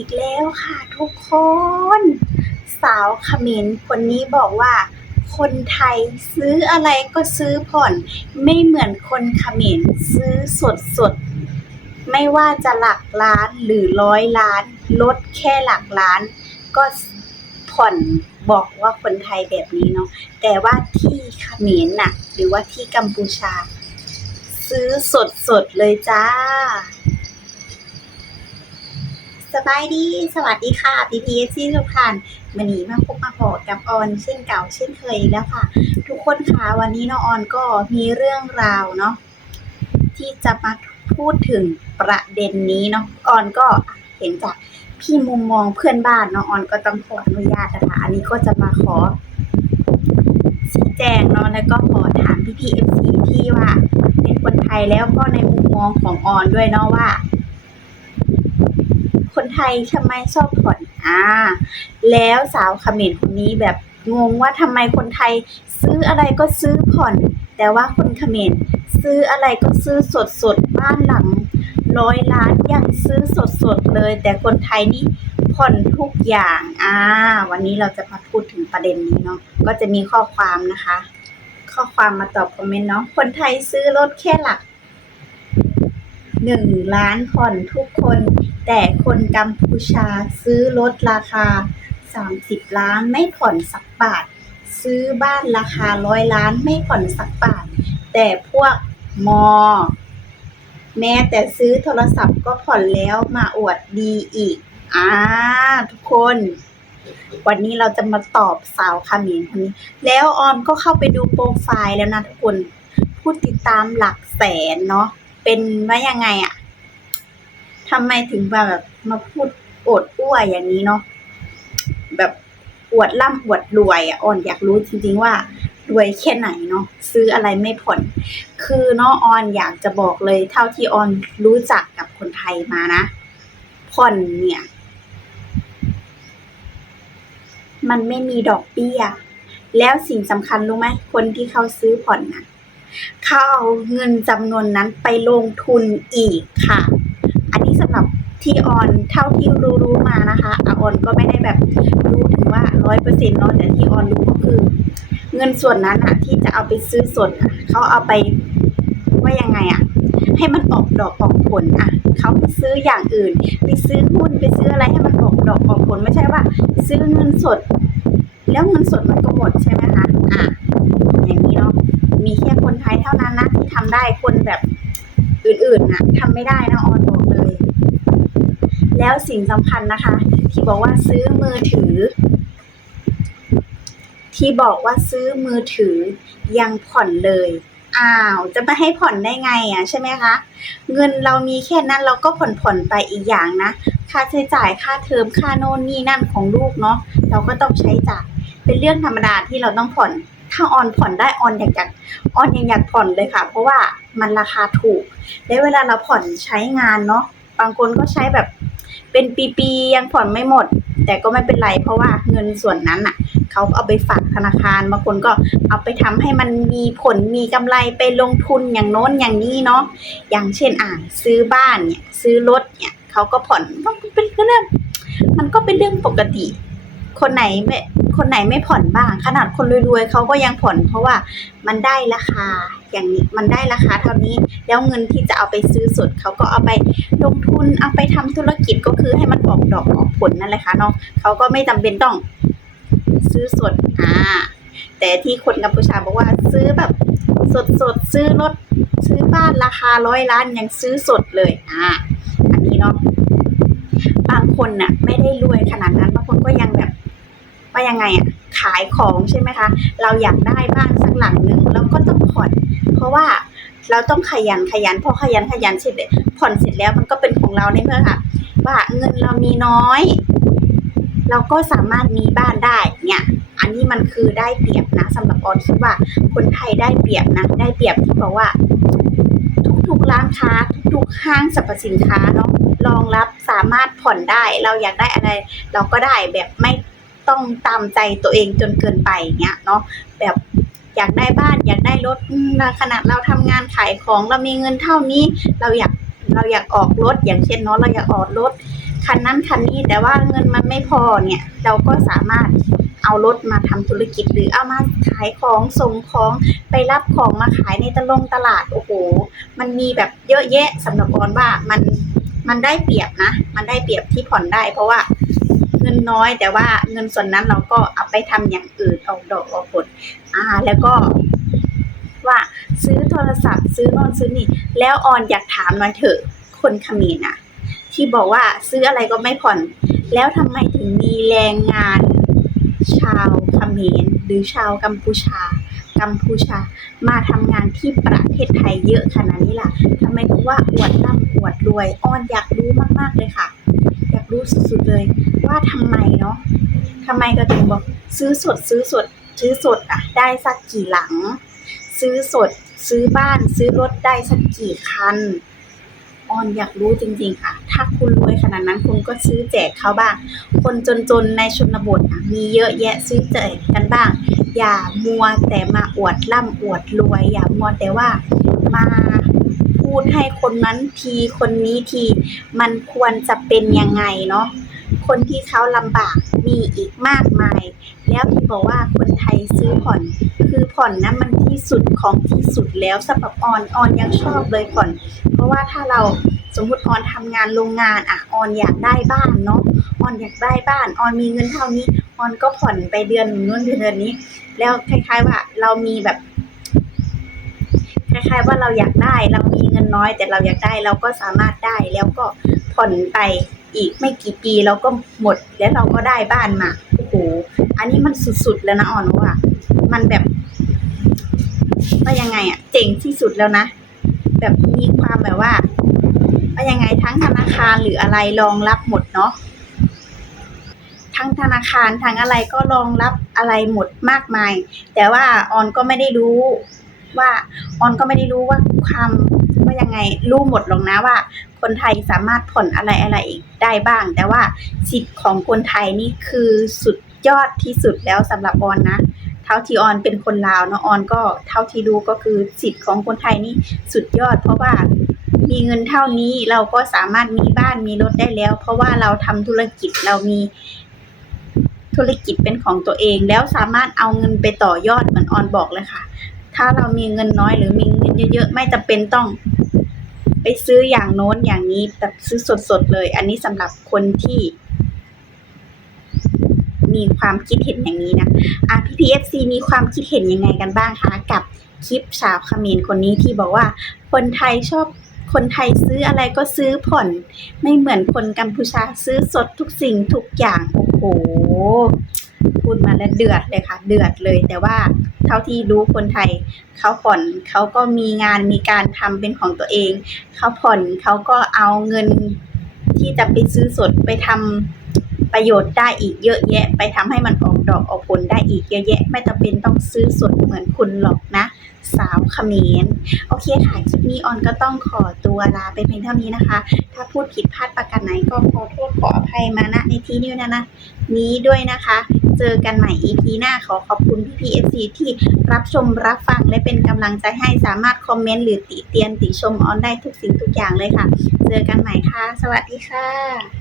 อีกแล้วค่ะทุกคน สาวขมรคนนี้บอกว่า คนไทยซื้ออะไรก็ซื้อผ่อน ไม่เหมือนคนขมรซื้อสดสดไม่ว่าจะหลักล้านหรือร้อยล้านลดแค่หลักล้าน ก็ผ่อนบอกว่าคนไทยแบบนี้เนาะแต่ว่าที่เขมรน่ะ หรือว่าที่กัมพูชา ซื้อสดสดเลยจ้า สบายดี สวัสดีค่ะพีพีเอฟซีทุกท่านวันนี้มาพบมาพอกับออนเช่นเก่าเช่นเคยแล้วค่ะ ทุกคนคะวันนี้น้องออนก็มีเรื่องราวเนาะที่จะมาพูดถึงประเด็นนี้เนาะออนก็เห็นจากพี่มุมมองเพื่อนบ้านเนาะออนก็ต้องขออนุญาตนะคะอันนี้ก็จะมาขอชี้แจงเนาะแล้วก็ขอถามพี่พีเอฟซีที่ว่า เป็นคนไทยแล้วก็ในมุมมองของออนด้วยเนาะว่า คนไทยทำไมชอบผ่อนอ่าแล้วสาวเขมรคนนี้แบบงงว่าทำไมคนไทยซื้ออะไรก็ซื้อผ่อน แต่ว่าคนเขมรซื้ออะไรก็ซื้อสดสดๆบ้านหลังร้อยล้านยังซื้อสดสดๆเลย แต่คนไทยนี่ผ่อนทุกอย่างอ่าวันนี้เราจะมาพูดถึงประเด็นนี้เนาะก็จะมีข้อความนะคะ ข้อความมาตอบคอมเมนต์เนาะคนไทยซื้อรถแค่หลัก หนึ่งล้านผ่อนทุกคน แต่คนกัมพูชาซื้อรถราคา 30 ล้านไม่ผ่อนสักบาท ซื้อบ้านราคาร้อยล้านไม่ผ่อนสักบาท แต่พวกมอ แม้แต่ซื้อโทรศัพท์ก็ผ่อนแล้วมาอวดดีอีกอ่าทุกคน วันนี้เราจะมาตอบสาวคามินคนนี้ แล้วออนก็เข้าไปดูโปรไฟล์แล้วนะทุกคน ผู้ติดตามหลักแสนเนาะ เป็นว่ายังไงอะทำไมถึงมาแบบมาพูดโอดอ้วยอย่างนี้เนาะแบบอวดร่ำอวดรวยอะออนอยากรู้จริงๆว่ารวยแค่ไหนเนาะซื้ออะไรไม่ผ่อนคือเนาะออนอยากจะบอกเลยเท่าที่ออนรู้จักกับคนไทยมานะผ่อนเนี่ย มันไม่มีดอกเบี้ย แล้วสิ่งสำคัญรู้ไหมคนที่เขาซื้อผ่อนนะ เขาเอาเงินจำนวนนั้นไปลงทุนอีกค่ะ อันนี้สำหรับที่ออนเท่าที่รู้รู้มานะคะอออนก็ไม่ได้แบบรู้ถึงว่าร้อยเปอร์เซ็นต์เนาะแต่ที่ออนรู้ก็คือ เงินส่วนนั้นอะที่จะเอาไปซื้อสดเขาเอาไปว่ายังไงอะให้มันออกดอกออกผลอะเขาไปซื้ออย่างอื่น ไปซื้อหุ้นไปซื้ออะไรให้มันออกดอกออกผลไม่ใช่ว่า ซื้อเงินสด แล้วเงินสดมันก็หมดใช่ไหมคะอะอย่างนี้เนาะ มีแค่คนไทยเท่านั้นนะที่ทำได้คนแบบอื่นๆน่ะทำไม่ได้นะออนบอกเลย แล้วสิ่งสำคัญนะคะ ที่บอกว่าซื้อมือถือ ที่บอกว่าซื้อมือถือยังผ่อนเลยอ้าวจะไม่ให้ผ่อนได้ไงอะใช่ไหมคะเงินเรามีแค่นั้นเราก็ผ่อนผ่อนๆไปอีกอย่างนะค่าใช้จ่ายค่าเทอมค่าโน่นนี่นั่นของลูกเนาะเราก็ต้องใช้จ่ายเป็นเรื่องธรรมดาที่เราต้องผ่อน ถ้าออนผ่อนได้ออนอยากจะออนยังอยากผ่อนเลยค่ะ เพราะว่ามันราคาถูกแล้เวลาเราผ่อนใช้งานเนาะบางคนก็ใช้แบบเป็นปีๆยังผ่อนไม่หมด แต่ก็ไม่เป็นไร เพราะว่าเงินส่วนนั้นน่ะเขาเอาไปฝากธนาคารบางคนก็เอาไปทำให้มันมีผลมีกำไรไปลงทุนอย่างโน้นอย่างนี้เนาะอย่างเช่นอ่าซื้อบ้านเนี่ยซื้อรถเนี่ยเขาก็ผ่อนมันเป็นเรื่องมันก็เป็นเรื่องปกติ คนไหนไม่คนไหนไม่ผ่อนบ้าง ขนาดคนรวยๆเขาก็ยังผ่อน เพราะว่ามันได้ราคาอย่างนี้มันได้ราคาเท่านี้ แล้วเงินที่จะเอาไปซื้อสดเขาก็เอาไปลงทุนเอาไปทำธุรกิจก็คือให้มันออกดอกออกผลนั่นแหละค่ะเนาะเขาก็ไม่จำเป็นต้องซื้อสดอ่าแต่ที่คนกัมพูชาบอกว่าซื้อแบบสดสดซื้อรถซื้อบ้านราคาร้อยล้านยังซื้อสดเลยอ่าอันนี้เนาะบางคนน่ะ ไม่ได้รวยขนาดนั้นบางคนก็ยังแบบ ว่ายังไงอะขายของใช่ไหมคะ เราอยากได้บ้านสักหลังหนึ่งเราก็ต้องผ่อน เพราะว่าเราต้องขยันขยันพอขยันขยันเสร็จเนี่ยผ่อนเสร็จแล้วมันก็เป็นของเราในเมื่อค่ะ ว่าเงินเรามีน้อย เราก็สามารถมีบ้านได้เนี่ยอันนี้มันคือได้เปรียบนะสำหรับออนคิดว่าคนไทยได้เปรียบนะ ได้เปรียบที่บอกว่า ทุกๆร้านค้า ทุกๆห้างสรรพสินค้าเนาะรองรับสามารถผ่อนได้ เราอยากได้อะไร เราก็ได้แบบไม่ ต้องตามใจตัวเองจนเกินไปเงี้ยเนาะแบบอยากได้บ้านอยากได้รถขนาดเราทำงานขายของเรามีเงินเท่านี้ เราอยากเราอยากออกรถอย่างเช่นเนาะเราอยากออกรถคันนั้นคันนี้แต่ว่าเงินมันไม่พอเนี่ย เราก็สามารถเอารถมาทำธุรกิจหรือเอามาขายของส่งของไปรับของมาขายในตลงตลาดโอ้โห มันมีแบบเยอะแยะสำหรับออนว่ามันมันได้เปรียบนะ มันได้เปรียบที่ผ่อนได้ เพราะว่า งินน้อย แต่ว่าเงินส่วนนั้นเราก็เอาไปทำอย่างอื่นออกดอกออกผลอ่า แล้วก็ว่าซื้อโทรศัพท์ ซื้อน่นซื้อนี่ แล้วออนอยากถามหน่อยเถอะคนเขมรอะที่บอกว่าซื้ออะไรก็ไม่ผ่อน แล้วทำไมถึงมีแรงงาน ชาวเขมรหรือชาวกัมพูชา กัมพูชา มาทำงานที่ประเทศไทยเยอะขนาดนี้ล่ะทำไมถึงว่าอวดร่ำอวดรวยอ้อนอยากรู้มาก ๆ เลยค่ะ รู้สุดๆเลยว่าทำไมเนาะทำไมก็ถึงบอกซื้อสดซื้อสดซื้อสดอะได้สักกี่หลัง ซื้อสดซื้อบ้านซื้อรถได้สักกี่คันออนอยากรู้จริงๆค่ะ ถ้าคุณรวยขนาดนั้นคุณก็ซื้อแจกเขาบ้าง คนจนๆในชนบทอะมีเยอะแยะซื้อแจกกันบ้าง อย่ามัวแต่มาอวดร่ำอวดรวย อย่ามัวแต่ว่ามา พูดให้คนนั้นทีคนนี้ที มันควรจะเป็นยังไงเนาะคนที่เขาลำบากมีอีกมากมาย แล้วที่บอกว่าคนไทยซื้อผ่อน คือผ่อนนะมันที่สุดของที่สุดแล้วสำหรับออนออนยังชอบเลยผ่อน เพราะว่าถ้าเราสมมติออนทำงานโรงงานอะออนอยากได้บ้านเนาะออนอยากได้บ้านออนมีเงินเท่านี้ออนก็ผ่อนไปเดือนนึงนู้นเดือนนี้ แล้วคล้ายๆว่าเรามีแบบ คล้ายๆว่าเราอยากได้เรามีเงินน้อย แต่เราอยากได้เราก็สามารถได้แล้วก็ผ่อนไปอีกไม่กี่ปีเราก็หมดแล้วเราก็ได้บ้านมาโอ้โหอันนี้มันสุดๆแล้วนะออนว่ามันแบบว่ายังไงอะเจ๋งที่สุดแล้วนะ แบบมีความแบบว่าว่ายังไงทั้งธนาคารหรืออะไรรองรับหมดเนาะทั้งธนาคารทั้งอะไรก็รองรับอะไรหมดมากมาย แต่ว่าออนก็ไม่ได้รู้ ว่าออนก็ไม่ได้รู้ว่าความว่ายังไงรู้หมดหรอกนะว่า คนไทยสามารถผ่อนอะไรอะไรอีกได้บ้าง แต่ว่าสิทธิ์ของคนไทยนี่คือสุดยอดที่สุดแล้วสำหรับออนนะ เท่าที่ออนเป็นคนลาวเนาะออนก็เท่าที่รู้ก็คือสิทธิ์ของคนไทยนี่สุดยอด เพราะว่ามีเงินเท่านี้เราก็สามารถมีบ้านมีรถได้แล้ว เพราะว่าเราทำธุรกิจเรามีธุรกิจเป็นของตัวเองแล้วสามารถเอาเงินไปต่อยอดเหมือนออนบอกเลยค่ะ ถ้าเรามีเงินน้อยหรือมีเงินเยอะๆ ไม่จำเป็นต้อง ไปซื้ออย่างโน้นอย่างนี้แบบซื้อสดๆเลย อันนี้สำหรับคนที่ มีความคิดเห็นอย่างนี้นะอะพี่พีเอฟซีมีความคิดเห็นยังไงกันบ้างคะกับคลิปสาวเขมรคนนี้ที่บอกว่า คนไทยชอบคนไทยซื้ออะไรก็ซื้อผ่อน ไม่เหมือนคนกัมพูชาซื้อสดทุกสิ่งทุกอย่าง โอ้โห พูดมาแล้วเดือดเลยค่ะ เดือดเลย แต่ว่าเท่าที่รู้คนไทยเขาผ่อนเขาก็มีงานมีการทำเป็นของตัวเองเขาผ่อนเขาก็เอาเงินที่จะไปซื้อสดไปทำประโยชน์ได้อีกเยอะแยะ ไปทำให้มันออกดอกออกผลได้อีกเยอะแยะ ไม่จำเป็นต้องซื้อสดเหมือนคุณหรอกนะ สาวเขมรโอเคค่ะ คลิปนี้ออนก็ต้องขอตัวลาไปเพียงเท่านี้นะคะ ถ้าพูดผิดพลาดประการไหนก็ขอโทษขออภัยมาณในที่นี้นะนะนี้ด้วยนะคะ เจอกันใหม่ EP หน้าขอขอบคุณพี่พีเอฟซีที่รับชมรับฟังและเป็นกำลังใจให้สามารถคอมเมนต์หรือติเตียนติชมออนได้ทุกสิ่งทุกอย่างเลยค่ะ เจอกันใหม่ค่ะ สวัสดีค่ะ